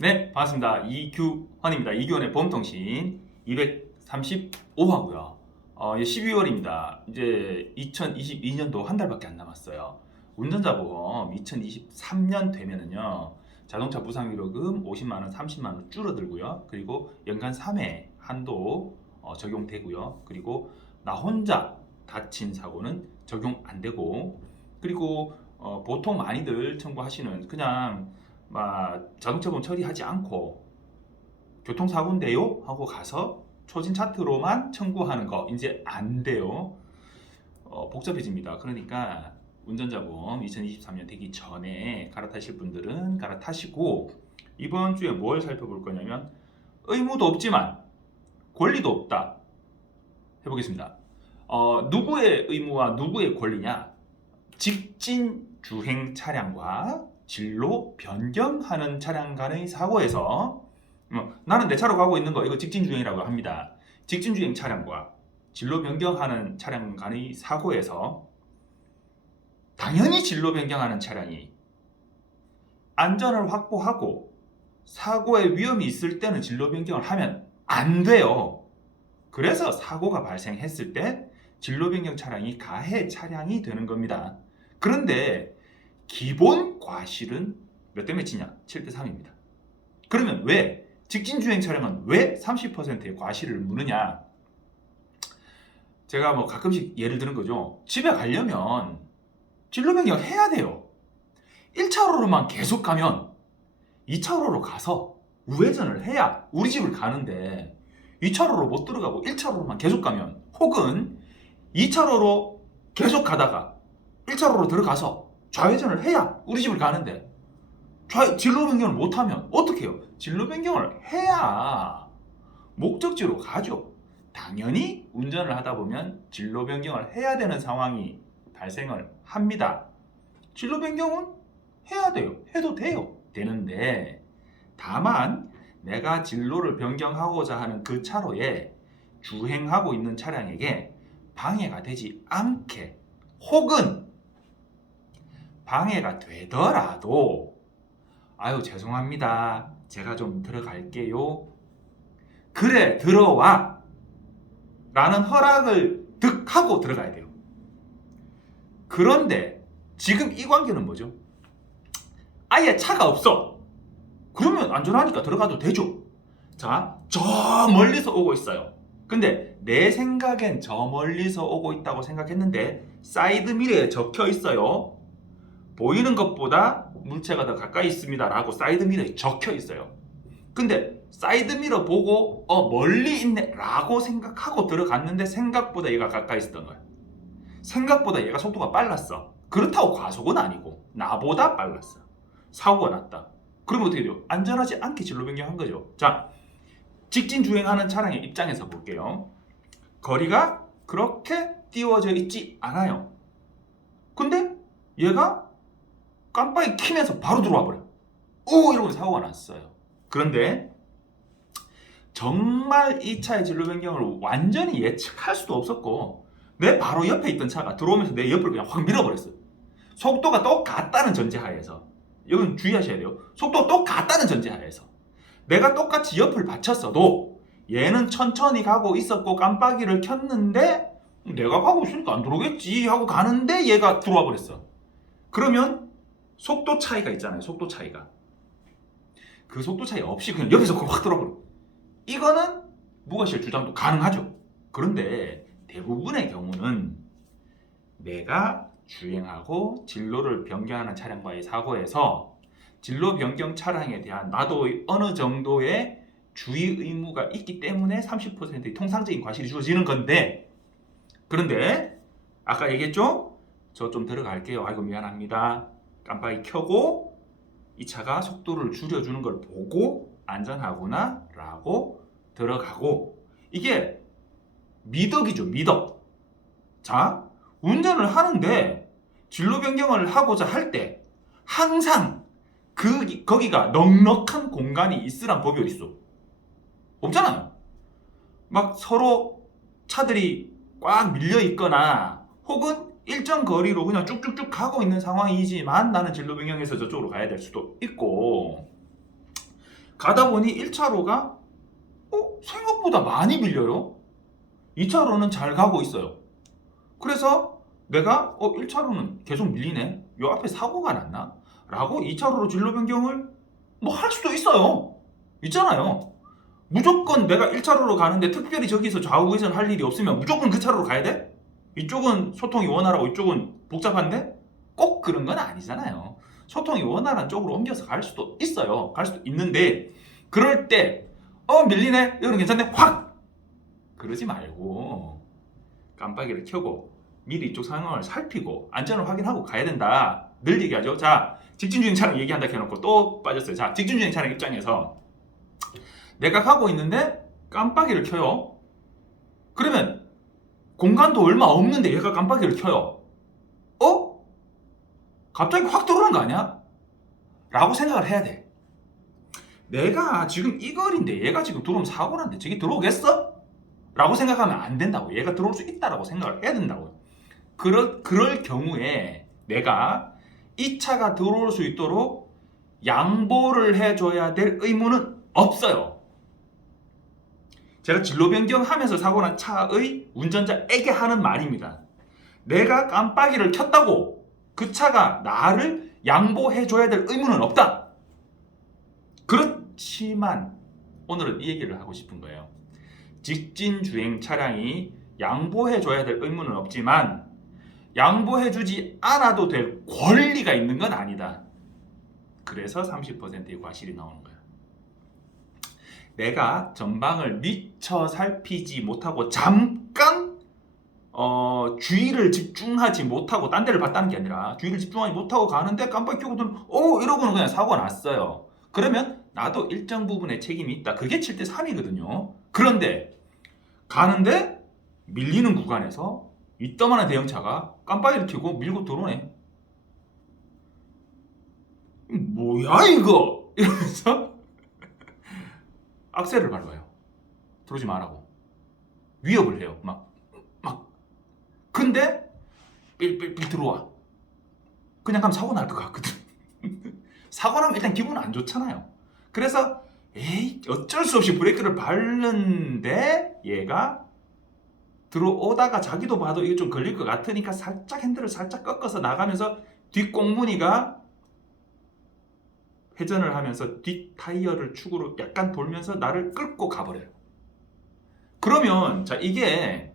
네, 반갑습니다. 이규환입니다. 이규환의 보험통신 235화고요. 12월입니다. 이제 2022년도 한 달밖에 안 남았어요. 운전자 보험 2023년 되면은요, 자동차 부상위로금 50만 원, 30만 원 줄어들고요. 그리고 연간 3회 한도 적용되고요. 그리고 나 혼자 다친 사고는 적용 안 되고, 그리고 보통 많이들 청구하시는 그냥 자동차 보험 처리하지 않고 교통사고인데요 하고 가서 초진 차트로만 청구하는 거 이제 안 돼요. 복잡해집니다. 그러니까 운전자 보험 2023년 되기 전에 갈아타실 분들은 갈아타시고, 이번 주에 뭘 살펴볼 거냐면 의무도 없지만 권리도 없다 해보겠습니다. 누구의 의무와 누구의 권리냐? 직진 주행 차량과 진로 변경하는 차량 간의 사고에서 나는 내 차로 가고 있는 거, 이거 직진 주행이라고 합니다. 직진 주행 차량과 진로 변경하는 차량 간의 사고에서 당연히 진로 변경하는 차량이 안전을 확보하고 사고의 위험이 있을 때는 진로 변경을 하면 안 돼요. 그래서 사고가 발생했을 때 진로 변경 차량이 가해 차량이 되는 겁니다. 그런데 기본 과실은 몇 대 몇이냐? 7대 3입니다. 그러면 왜 직진 주행 차량은 왜 30%의 과실을 무느냐? 제가 가끔씩 예를 드는 거죠. 집에 가려면 진로 변경을 해야 돼요. 1차로로만 계속 가면 2차로로 가서 우회전을 해야 우리 집을 가는데, 2차로로 못 들어가고 1차로로만 계속 가면, 혹은 2차로로 계속 가다가 1차로로 들어가서 좌회전을 해야 우리 집을 가는데 진로 변경을 못하면 어떻게 해요? 진로 변경을 해야 목적지로 가죠. 당연히 운전을 하다 보면 진로 변경을 해야 되는 상황이 발생을 합니다. 진로 변경은 해야 돼요. 해도 돼요. 되는데, 다만 내가 진로를 변경하고자 하는 그 차로에 주행하고 있는 차량에게 방해가 되지 않게, 혹은 방해가 되더라도 아유 죄송합니다, 제가 좀 들어갈게요, 그래 들어와 라는 허락을 득하고 들어가야 돼요. 그런데 지금 이 관계는 뭐죠? 아예 차가 없어. 그러면 안전하니까 들어가도 되죠. 자, 저 멀리서 오고 있어요. 근데 내 생각엔 저 멀리서 오고 있다고 생각했는데 사이드미러에 적혀 있어요. 보이는 것보다 물체가 더 가까이 있습니다 라고 사이드미러에 적혀 있어요. 근데 사이드미러 보고 멀리 있네 라고 생각하고 들어갔는데 생각보다 얘가 가까이 있었던 거야. 생각보다 얘가 속도가 빨랐어. 그렇다고 과속은 아니고 나보다 빨랐어. 사고가 났다. 그러면 어떻게 돼요? 안전하지 않게 진로 변경한 거죠. 자, 직진 주행하는 차량의 입장에서 볼게요. 거리가 그렇게 띄워져 있지 않아요. 근데 얘가 깜빡이 키면서 바로 들어와 버려. 오! 이러고 사고가 났어요. 그런데 정말 이 차의 진로 변경을 완전히 예측할 수도 없었고, 내 바로 옆에 있던 차가 들어오면서 내 옆을 그냥 확 밀어버렸어요. 속도가 똑같다는 전제하에서, 이건 주의하셔야 돼요. 속도가 똑같다는 전제하에서 내가 똑같이 옆을 받쳤어도 얘는 천천히 가고 있었고 깜빡이를 켰는데 내가 가고 있으니까 안 들어오겠지 하고 가는데 얘가 들어와 버렸어. 그러면 속도 차이가 있잖아요. 속도 차이가. 그 속도 차이 없이 그냥 옆에서 확 들어버려. 이거는 무과실 주장도 가능하죠. 그런데 대부분의 경우는 내가 주행하고 진로를 변경하는 차량과의 사고에서 진로 변경 차량에 대한 나도 어느 정도의 주의 의무가 있기 때문에 30%의 통상적인 과실이 주어지는 건데, 그런데 아까 얘기했죠? 저 좀 들어갈게요. 아이고 미안합니다. 깜빡이 켜고 이 차가 속도를 줄여주는 걸 보고 안전하구나 라고 들어가고, 이게 미덕이죠. 미덕. 자, 운전을 하는데 진로 변경을 하고자 할 때 항상 거기가 넉넉한 공간이 있으란 법이 어딨어? 없잖아요. 막 서로 차들이 꽉 밀려 있거나 혹은 일정 거리로 그냥 쭉쭉쭉 가고 있는 상황이지만 나는 진로 변경해서 저쪽으로 가야 될 수도 있고, 가다 보니 1차로가 생각보다 많이 밀려요. 2차로는 잘 가고 있어요. 그래서 내가 1차로는 계속 밀리네. 요 앞에 사고가 났나? 라고 2차로로 진로 변경을 뭐 할 수도 있어요. 있잖아요. 무조건 내가 1차로로 가는데 특별히 저기서 좌우회전 할 일이 없으면 무조건 그 차로로 가야 돼? 이쪽은 소통이 원활하고 이쪽은 복잡한데? 꼭 그런 건 아니잖아요. 소통이 원활한 쪽으로 옮겨서 갈 수도 있어요. 갈 수도 있는데 그럴 때 밀리네? 이거는 괜찮네? 확! 그러지 말고 깜빡이를 켜고 미리 이쪽 상황을 살피고 안전을 확인하고 가야 된다. 늘 얘기하죠. 자, 직진주행 차량 얘기한다 해놓고 또 빠졌어요. 자, 직진주행 차량 입장에서 내가 가고 있는데 깜빡이를 켜요. 그러면 공간도 얼마 없는데 얘가 깜빡이를 켜요. 갑자기 확 들어오는 거 아니야? 라고 생각을 해야 돼. 내가 지금 이 거리인데 얘가 지금 들어오면 사고 났는데 저기 들어오겠어? 라고 생각하면 안 된다고. 얘가 들어올 수 있다라고 생각을 해야 된다고요. 그럴 경우에 내가 이 차가 들어올 수 있도록 양보를 해줘야 될 의무는 없어요. 제가 진로 변경하면서 사고 난 차의 운전자에게 하는 말입니다. 내가 깜빡이를 켰다고 그 차가 나를 양보해줘야 될 의무는 없다. 그렇지만 오늘은 이 얘기를 하고 싶은 거예요. 직진주행 차량이 양보해줘야 될 의무는 없지만 양보해주지 않아도 될 권리가 있는 건 아니다. 그래서 30%의 과실이 나오는 거야. 내가 전방을 미처 살피지 못하고 잠깐 주의를 집중하지 못하고 딴 데를 봤다는 게 아니라 주의를 집중하지 못하고 가는데 깜빡이 켜고는 이러고는 그냥 사고가 났어요. 그러면 나도 일정 부분의 책임이 있다. 그게 7대3이거든요. 그런데 가는데 밀리는 구간에서 이따만한 대형차가 깜빡이를 켜고 밀고 들어오네. 뭐야 이거? 이러면서 악셀을 밟아요. 들어오지 말라고. 위협을 해요. 막. 근데 삘삘삘 들어와. 그냥 가면 사고 날 것 같거든. 사고 나면 일단 기분은 안 좋잖아요. 그래서 어쩔 수 없이 브레이크를 밟는데 얘가 들어오다가 자기도 봐도 이게 좀 걸릴 것 같으니까 살짝 핸들을 살짝 꺾어서 나가면서 뒷꽁무니가 회전을 하면서 뒷 타이어를 축으로 약간 돌면서 나를 끌고 가버려요. 그러면 자, 이게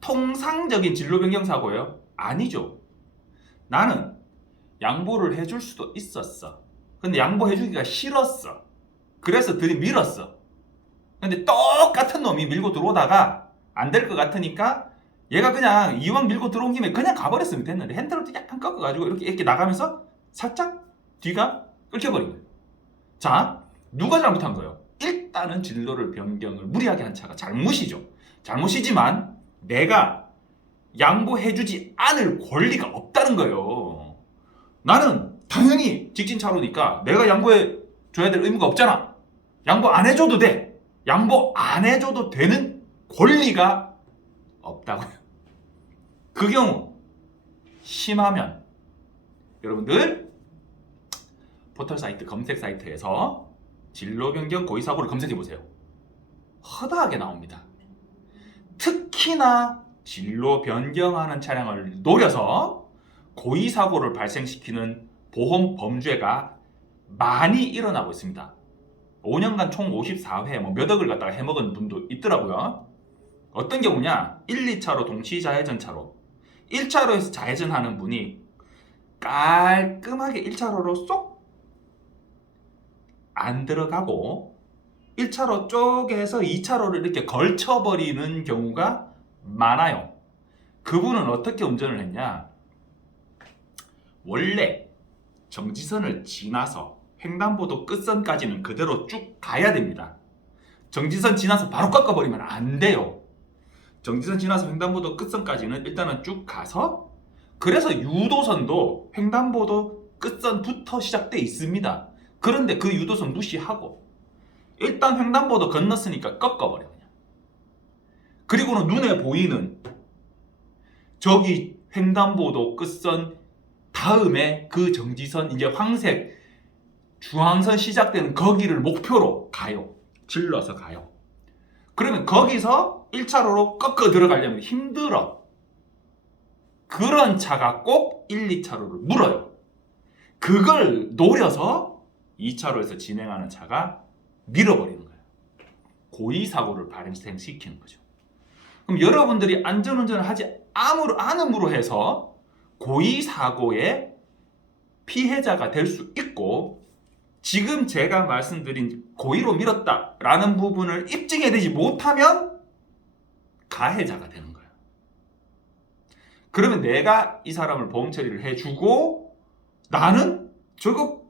통상적인 진로 변경 사고예요? 아니죠. 나는 양보를 해줄 수도 있었어. 근데 양보해주기가 싫었어. 그래서 들이밀었어. 근데 똑같은 놈이 밀고 들어오다가 안 될 것 같으니까 얘가 그냥 이왕 밀고 들어온 김에 그냥 가버렸으면 됐는데 핸들을 약간 꺾어가지고 이렇게 나가면서 살짝 뒤가 끊겨버린 거예요. 자, 누가 잘못한 거예요? 일단은 진로를 변경을 무리하게 한 차가 잘못이죠. 잘못이지만 내가 양보해주지 않을 권리가 없다는 거예요. 나는 당연히 직진차로니까 내가 양보해줘야 될 의무가 없잖아. 양보 안 해줘도 돼. 양보 안 해줘도 되는 권리가 없다고요. 그 경우 심하면 여러분들 포털 사이트 검색 사이트에서 진로 변경 고의 사고를 검색해 보세요. 허다하게 나옵니다. 특히나 진로 변경하는 차량을 노려서 고의 사고를 발생시키는 보험 범죄가 많이 일어나고 있습니다. 5년간 총 54회 몇 억을 갖다가 해먹은 분도 있더라고요. 어떤 경우냐? 1, 2차로 동시 좌회전 차로 1차로에서 좌회전하는 분이 깔끔하게 1차로로 쏙 안 들어가고 1차로 쪽에서 2차로를 이렇게 걸쳐버리는 경우가 많아요. 그분은 어떻게 운전을 했냐? 원래 정지선을 지나서 횡단보도 끝선까지는 그대로 쭉 가야 됩니다. 정지선 지나서 바로 꺾어버리면 안 돼요. 정지선 지나서 횡단보도 끝선까지는 일단은 쭉 가서, 그래서 유도선도 횡단보도 끝선부터 시작돼 있습니다. 그런데 그 유도선 무시하고 일단 횡단보도 건넜으니까 꺾어버려. 그리고는 눈에 보이는 저기 횡단보도 끝선 다음에 그 정지선, 이제 황색 중앙선 시작되는 거기를 목표로 가요. 질러서 가요. 그러면 거기서 1차로로 꺾어 들어가려면 힘들어. 그런 차가 꼭 1, 2차로를 물어요. 그걸 노려서 2차로에서 진행하는 차가 밀어버리는 거예요. 고의사고를 발생시키는 거죠. 그럼 여러분들이 안전운전을 하지 않음으로 해서 고의사고의 피해자가 될 수 있고, 지금 제가 말씀드린 고의로 밀었다라는 부분을 입증해내지 못하면 가해자가 되는 거예요. 그러면 내가 이 사람을 보험 처리를 해주고 나는 저거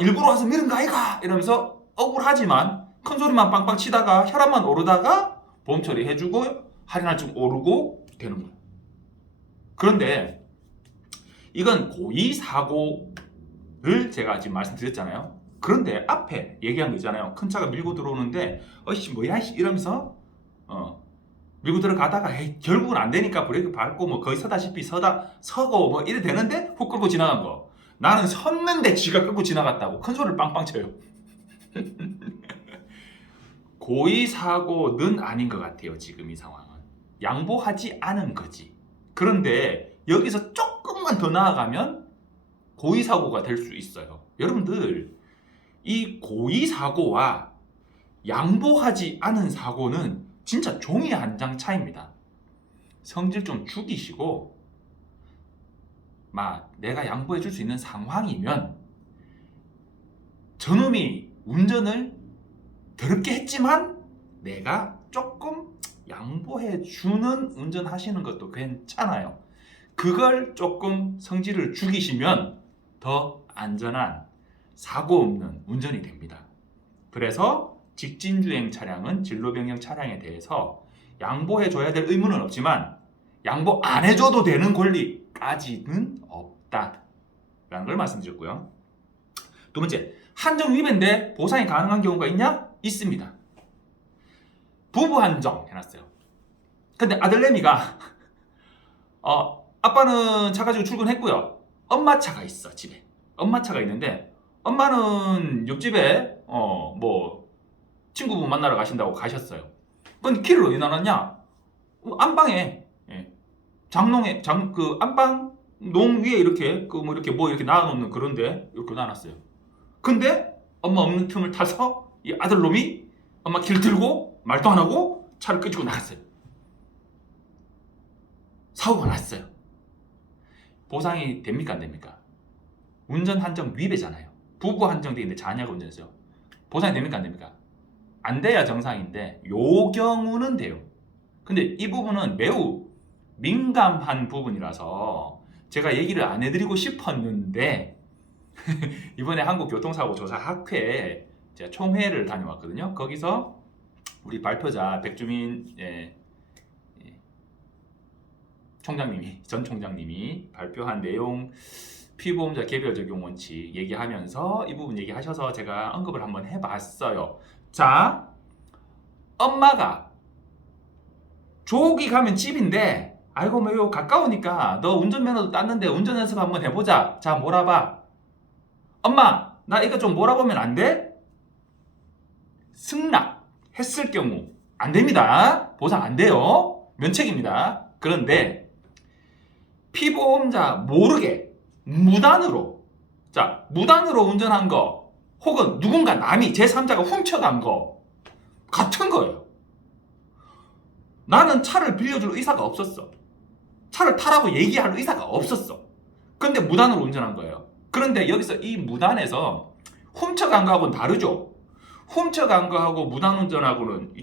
일부러 와서 밀은 거 아이가 이러면서 억울하지만 큰 소리만 빵빵 치다가 혈압만 오르다가 보험 처리해주고 할인할증 오르고 되는 거예요. 그런데 이건 고의사고를 제가 지금 말씀드렸잖아요. 그런데 앞에 얘기한 거 있잖아요. 큰 차가 밀고 들어오는데 어이씨 뭐야 이러면서 밀고 들어가다가 결국은 안 되니까 브레이크 밟고 뭐 거의 서다시피 서고 뭐 이래 되는데 훅 끌고 지나간 거. 나는 섰는데 지가 끌고 지나갔다고 큰 소리를 빵빵 쳐요. 고의사고는 아닌 것 같아요. 지금 이 상황은 양보하지 않은 거지. 그런데 여기서 조금만 더 나아가면 고의사고가 될 수 있어요. 여러분들, 이 고의사고와 양보하지 않은 사고는 진짜 종이 한 장 차이입니다. 성질 좀 죽이시고, 내가 양보해 줄 수 있는 상황이면 저놈이 운전을 더럽게 했지만 내가 조금 양보해 주는 운전하시는 것도 괜찮아요. 그걸 조금 성질을 죽이시면 더 안전한 사고 없는 운전이 됩니다. 그래서 직진주행 차량은 진로변경 차량에 대해서 양보해 줘야 될 의무는 없지만 양보 안 해줘도 되는 권리까지는 없다라는 걸 말씀드렸고요. 두 번째, 한정 위배인데 보상이 가능한 경우가 있냐? 있습니다. 부부 한정 해놨어요. 근데 아들내미가 아빠는 차 가지고 출근했고요. 엄마 차가 있어. 집에 엄마 차가 있는데 엄마는 옆집에 친구분 만나러 가신다고 가셨어요. 근데 키를 어디 놔놨냐? 안방에, 장롱에 그 안방 농 위에 이렇게 이렇게 놔놓는 그런데 이렇게 놔놨어요. 근데 엄마 없는 틈을 타서 이 아들놈이 엄마 길 들고 말도 안 하고 차를 끄집고 나갔어요. 사고가 났어요. 보상이 됩니까 안 됩니까? 운전 한정 위배잖아요. 부부 한정돼 있는데 자녀가 운전했어요. 보상이 됩니까 안 됩니까? 안 돼야 정상인데 요 경우는 돼요. 근데 이 부분은 매우 민감한 부분이라서 제가 얘기를 안 해드리고 싶었는데 이번에 한국교통사고조사학회 제가 총회를 다녀왔거든요. 거기서 우리 발표자 백주민 전 총장님이 발표한 내용, 피보험자 개별 적용 원칙 얘기하면서 이 부분 얘기하셔서 제가 언급을 한번 해봤어요. 자, 엄마가 조기 가면 집인데 아이고 뭐 가까우니까 너 운전면허도 땄는데 운전 연습 한번 해보자. 자, 몰아봐. 엄마, 나 이거 좀 몰아보면 안 돼? 승낙했을 경우 안 됩니다. 보상 안 돼요. 면책입니다. 그런데 피보험자 모르게 무단으로 운전한 거 혹은 누군가 남이 제3자가 훔쳐간 거 같은 거예요. 나는 차를 빌려줄 의사가 없었어. 차를 타라고 얘기할 의사가 없었어. 근데 무단으로 운전한 거예요. 그런데 여기서 이 무단에서 훔쳐간 거하고는 다르죠. 훔쳐간 거하고 무단 운전하고는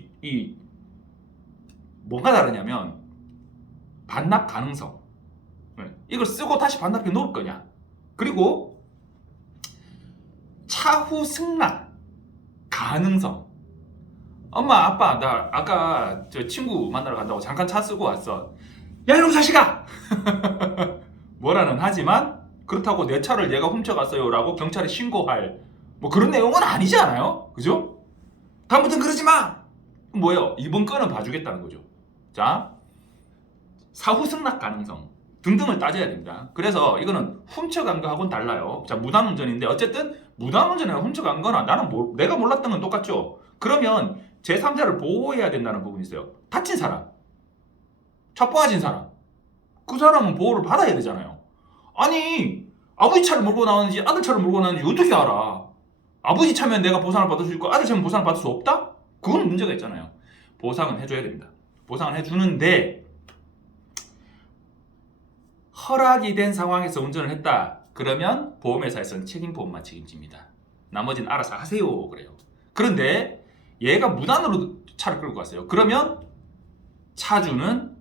뭐가 다르냐면 반납 가능성. 이걸 쓰고 다시 반납해 놓을 거냐. 그리고 차후 승낙 가능성. 엄마, 아빠, 나 아까 저 친구 만나러 간다고 잠깐 차 쓰고 왔어. 야, 이놈 자식아! 뭐라는 하지만 그렇다고 내 차를 얘가 훔쳐갔어요 라고 경찰에 신고할 뭐 그런 내용은 아니지 않아요? 그죠? 다음부터는 그러지 마! 뭐예요? 이번 건은 봐주겠다는 거죠. 자, 사후 승낙 가능성 등등을 따져야 됩니다. 그래서 이거는 훔쳐간 거하고는 달라요. 자, 무단 운전인데 어쨌든 무단운전에 훔쳐간 거나 나는 내가 몰랐던 건 똑같죠. 그러면 제3자를 보호해야 된다는 부분이 있어요. 다친 사람, 차빠진 사람, 그 사람은 보호를 받아야 되잖아요. 아니 아버지 차를 몰고 나왔는지 아들 차를 몰고 나왔는지 어떻게 알아? 아버지 차면 내가 보상을 받을 수 있고 아들 차면 보상을 받을 수 없다? 그건 문제가 있잖아요. 보상은 해줘야 됩니다. 보상을 해주는데 허락이 된 상황에서 운전을 했다. 그러면 보험회사에서는 책임보험만 책임집니다. 나머지는 알아서 하세요. 그래요. 그런데 얘가 무단으로 차를 끌고 갔어요. 그러면 차주는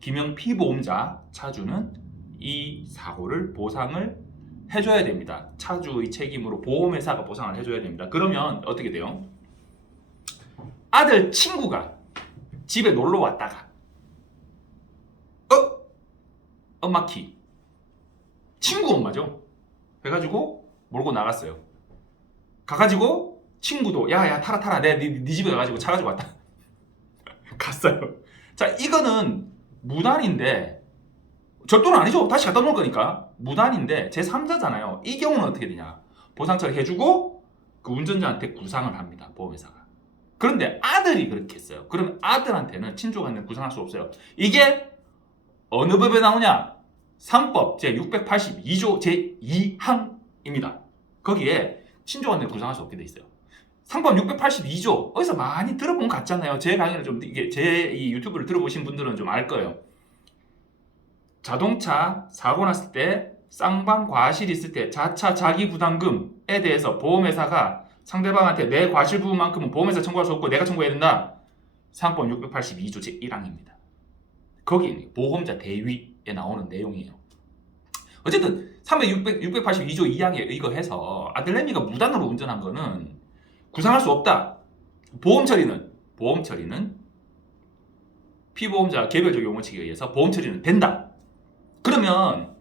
김영 피보험자 차주는 이 사고를 보상을 해줘야 됩니다. 차주의 책임으로 보험회사가 보상을 해줘야 됩니다. 그러면 어떻게 돼요? 아들 친구가 집에 놀러 왔다가 엄마 키 친구 엄마죠. 해가지고 몰고 나갔어요. 가가지고 친구도 야야 타라 내가 네 집에 가가지고 차 가지고 왔다. 갔어요. 자 이거는 무단인데 절도는 아니죠. 다시 갖다 놓을 거니까 무단인데 제3자잖아요. 이 경우는 어떻게 되냐? 보상 처리해주고 그 운전자한테 구상을 합니다. 보험회사가. 그런데 아들이 그렇게 했어요. 그러면 아들한테는 친족한테는 구상할 수 없어요. 이게 어느 법에 나오냐? 상법 제682조 제2항입니다. 거기에 친족한테는 구상할 수 없게 돼 있어요. 상법 682조 어디서 많이 들어본 것 같잖아요. 제 강의를 좀 이게 제 이 유튜브를 들어보신 분들은 좀 알 거예요. 자동차 사고 났을 때 쌍방 과실이 있을 때 자차 자기 부담금에 대해서 보험회사가 상대방한테 내 과실 부분만큼은 보험회사 청구할 수 없고 내가 청구해야 된다. 상법 682조 제1항입니다. 거기 보험자 대위에 나오는 내용이에요. 어쨌든 682조 2항에 의거해서 아들내미가 무단으로 운전한 거는 구상할 수 없다. 보험 처리는 피보험자 개별적 용어칙에 의해서 보험 처리는 된다. 그러면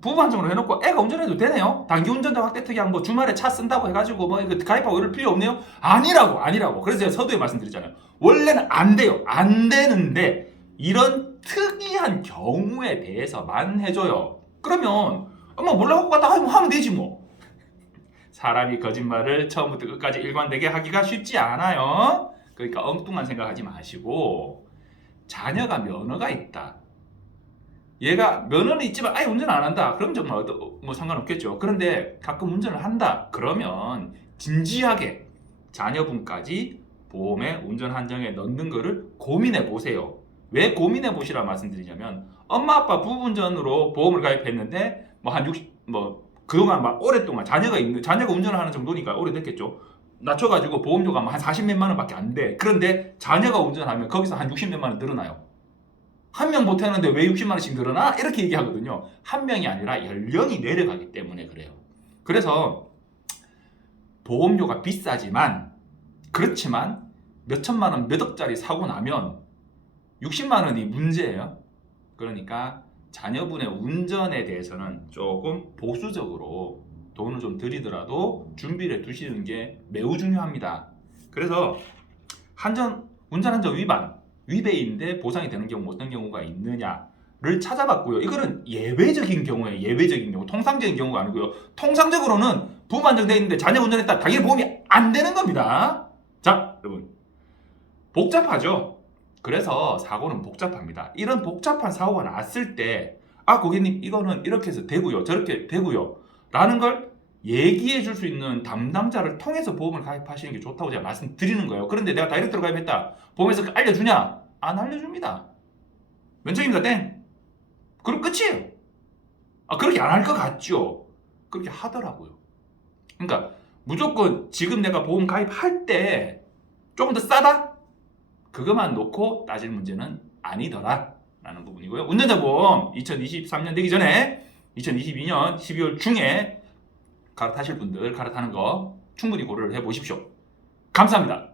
부부 한정으로 해놓고 애가 운전해도 되네요? 단기 운전자 확대 특이한 뭐 주말에 차 쓴다고 해가지고 뭐 이거 가입하고 이럴 필요 없네요? 아니라고. 그래서 제가 서두에 말씀드렸잖아요. 원래는 안 돼요. 안 되는데 이런 특이한 경우에 대해서만 해줘요. 그러면 뭐 몰라갖고 갔다 하면 되지 뭐. 사람이 거짓말을 처음부터 끝까지 일관되게 하기가 쉽지 않아요. 그러니까 엉뚱한 생각하지 마시고 자녀가 면허가 있다. 얘가 면허는 있지만 아예 운전 안 한다. 그럼 정말 뭐 상관없겠죠. 그런데 가끔 운전을 한다. 그러면 진지하게 자녀분까지 보험에 운전 한정에 넣는 거를 고민해 보세요. 왜 고민해 보시라 말씀드리냐면 엄마 아빠 부부 운전으로 보험을 가입했는데 그동안 막 오랫동안 자녀가 운전을 하는 정도니까 오래됐겠죠. 낮춰가지고 보험료가 한 40몇만 원밖에 안 돼. 그런데 자녀가 운전하면 거기서 한 60몇만 원 늘어나요. 한 명 못하는데 왜 60만 원씩 늘어나? 이렇게 얘기하거든요. 한 명이 아니라 연령이 내려가기 때문에 그래요. 그래서 보험료가 비싸지만 그렇지만 몇천만 원, 몇 억짜리 사고 나면 60만 원이 문제예요. 그러니까 자녀분의 운전에 대해서는 조금 보수적으로 돈을 좀 들이더라도 준비를 해 두시는 게 매우 중요합니다. 그래서 운전 한정 위배인데 보상이 되는 경우 어떤 경우가 있느냐를 찾아봤고요. 이거는 예외적인 경우에 예외적인 경우, 통상적인 경우가 아니고요. 통상적으로는 부부 한정되어 있는데 자녀 운전했다 당연히 보험이 안 되는 겁니다. 자, 여러분 복잡하죠? 그래서 사고는 복잡합니다. 이런 복잡한 사고가 났을 때 고객님 이거는 이렇게 해서 되고요. 저렇게 되고요. 라는 걸 얘기해 줄 수 있는 담당자를 통해서 보험을 가입하시는 게 좋다고 제가 말씀드리는 거예요. 그런데 내가 다이렉트로 가입했다. 보험에서 알려주냐? 안 알려줍니다. 면책입니다. 땡. 그럼 끝이에요. 그렇게 안 할 것 같죠? 그렇게 하더라고요. 그러니까 무조건 지금 내가 보험 가입할 때 조금 더 싸다? 그것만 놓고 따질 문제는 아니더라 라는 부분이고요. 운전자 보험 2023년 되기 전에 2022년 12월 중에 갈아타실 분들 갈아타는 거 충분히 고려를 해보십시오. 감사합니다.